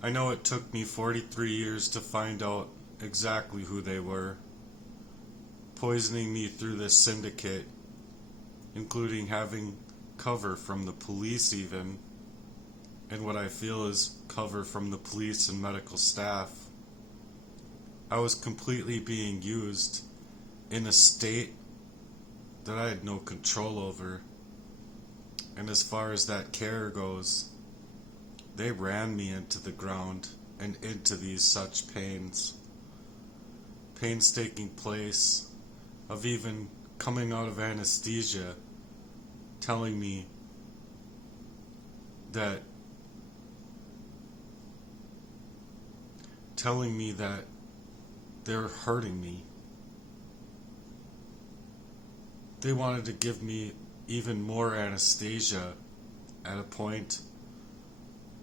I know it took me 43 years to find out exactly who they were, poisoning me through this syndicate, including having cover from the police even, and what I feel is cover from the police and medical staff. I was completely being used in a state that I had no control over. And as far as that care goes, they ran me into the ground and into these such pains. Painstaking place of even coming out of anesthesia, telling me that they're hurting me. They wanted to give me even more anesthesia at a point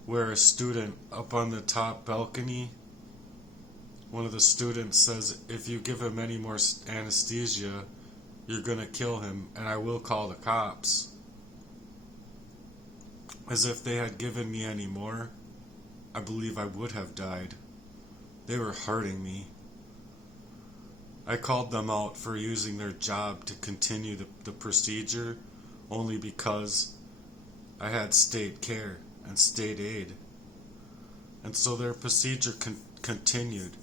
where a student up on the top balcony, one of the students says, if you give him any more anesthesia, you're gonna kill him and I will call the cops. As if they had given me any more, I believe I would have died. They were hurting me. I called them out for using their job to continue the procedure only because I had state care and state aid. And so their procedure continued,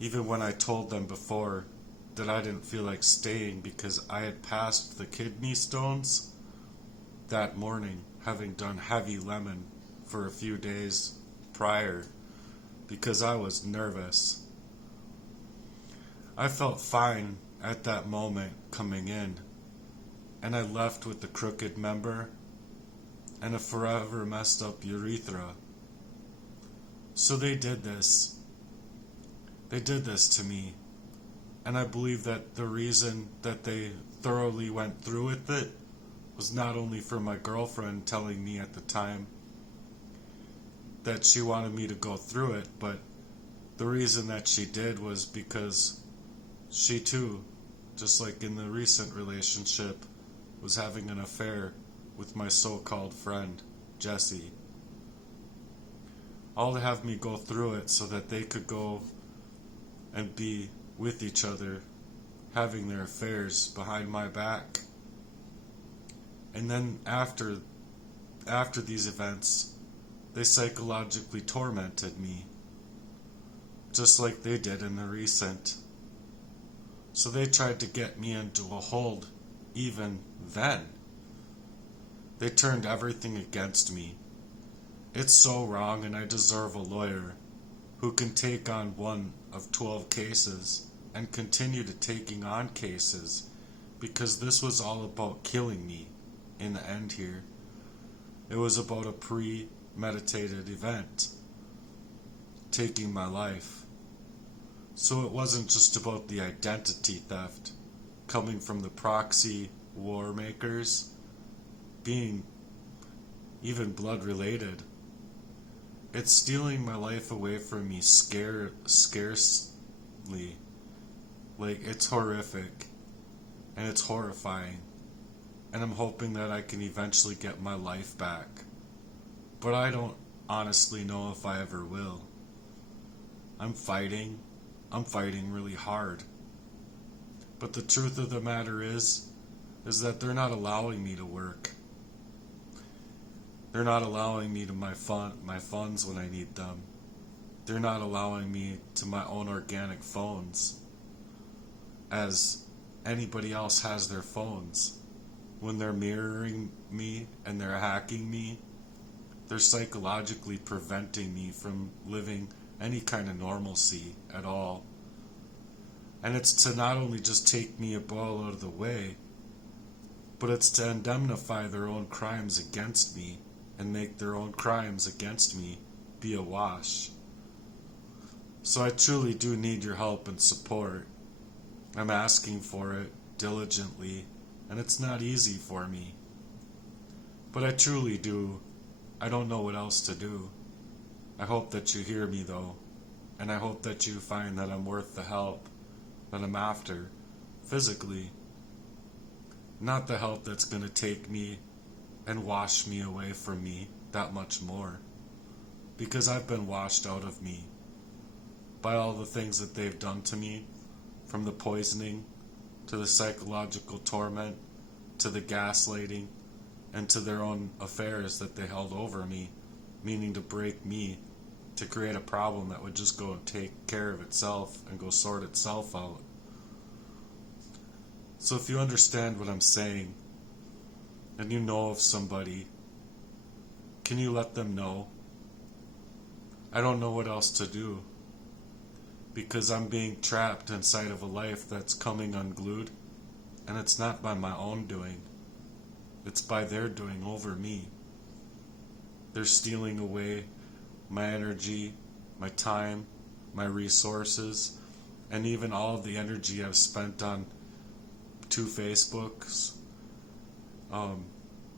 even when I told them before that I didn't feel like staying because I had passed the kidney stones that morning, having done heavy lemon for a few days prior because I was nervous. I felt fine at that moment coming in, and I left with the crooked member and a forever messed up urethra. So they did this. They did this to me, and I believe that the reason that they thoroughly went through with it was not only for my girlfriend telling me at the time that she wanted me to go through it, but the reason that she did was because she too, just like in the recent relationship, was having an affair with my so-called friend, Jesse. All to have me go through it so that they could go and be with each other, having their affairs behind my back. And then after these events, they psychologically tormented me, just like they did in the recent. So they tried to get me into a hold even then. They turned everything against me. It's so wrong, and I deserve a lawyer who can take on one of 12 cases and continue to taking on cases, because this was all about killing me in the end here. It was about a premeditated event, taking my life. So it wasn't just about the identity theft coming from the proxy war makers being even blood related. It's stealing my life away from me scarcely. Like, it's horrific and it's horrifying. And I'm hoping that I can eventually get my life back. But I don't honestly know if I ever will. I'm fighting really hard. But the truth of the matter is that they're not allowing me to work. They're not allowing me to my funds when I need them. They're not allowing me to my own organic phones, as anybody else has their phones. When they're mirroring me and they're hacking me, they're psychologically preventing me from living any kind of normalcy at all. And it's to not only just take me a ball out of the way, but it's to indemnify their own crimes against me and make their own crimes against me be a wash. So I truly do need your help and support. I'm asking for it diligently, and it's not easy for me. But I truly do. I don't know what else to do. I hope that you hear me though, and I hope that you find that I'm worth the help that I'm after, physically. Not the help that's going to take me and wash me away from me that much more. because I've been washed out of me by all the things that they've done to me, from the poisoning to the psychological torment to the gaslighting and to their own affairs that they held over me, meaning to break me, to create a problem that would just go take care of itself and go sort itself out. So if you understand what I'm saying, and you know of somebody, can you let them know? I don't know what else to do, because I'm being trapped inside of a life that's coming unglued, and it's not by my own doing. It's by their doing over me. They're stealing away my energy, my time, my resources, and even all of the energy I've spent on 2 Facebooks.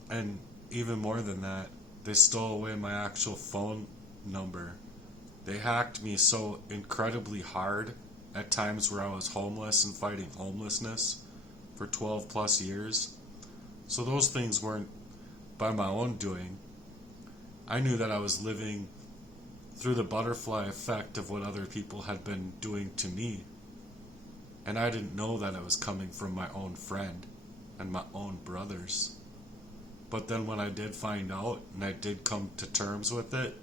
And even more than that, they stole away my actual phone number. They hacked me so incredibly hard at times where I was homeless and fighting homelessness for 12 plus years. So those things weren't by my own doing. I knew that I was living through the butterfly effect of what other people had been doing to me. And I didn't know that it was coming from my own friend and my own brothers. But then when I did find out and I did come to terms with it,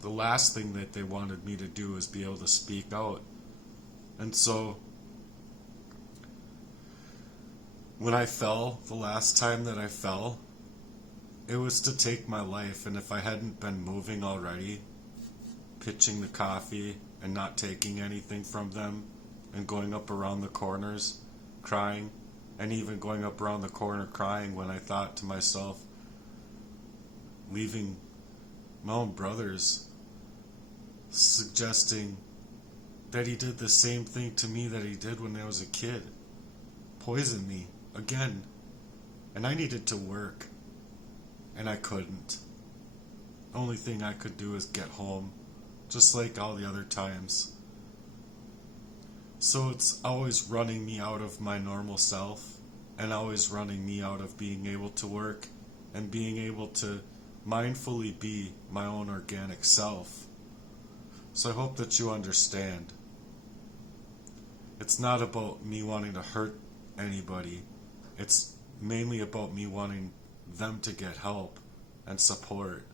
the last thing that they wanted me to do was be able to speak out. And so when I fell, the last time that I fell, it was to take my life. And if I hadn't been moving already, pitching the coffee and not taking anything from them, and going up around the corners crying, and even going up around the corner crying when I thought to myself, leaving my own brothers, suggesting that he did the same thing to me that he did when I was a kid, poison me again. And I needed to work, and I couldn't. The only thing I could do is get home, just like all the other times. So it's always running me out of my normal self, and always running me out of being able to work and being able to mindfully be my own organic self. So I hope that you understand. It's not about me wanting to hurt anybody. It's mainly about me wanting them to get help and support,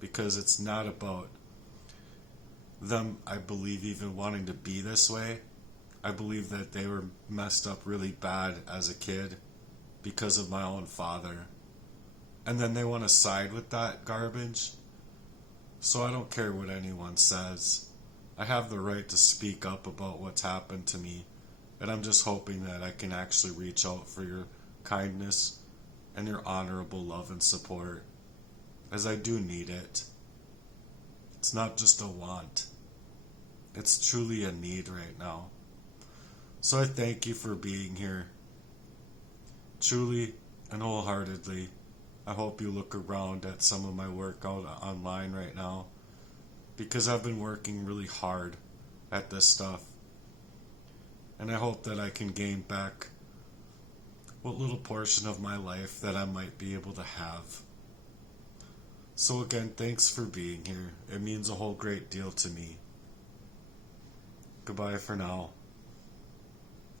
because it's not about them, I believe, even wanting to be this way. I believe that they were messed up really bad as a kid because of my own father. And then they want to side with that garbage. So I don't care what anyone says. I have the right to speak up about what's happened to me. And I'm just hoping that I can actually reach out for your kindness and your honorable love and support, as I do need it. It's not just a want. It's truly a need right now. So I thank you for being here. Truly and wholeheartedly, I hope you look around at some of my work out online right now, because I've been working really hard at this stuff. And I hope that I can gain back what little portion of my life that I might be able to have. So again, thanks for being here. It means a whole great deal to me. Goodbye for now.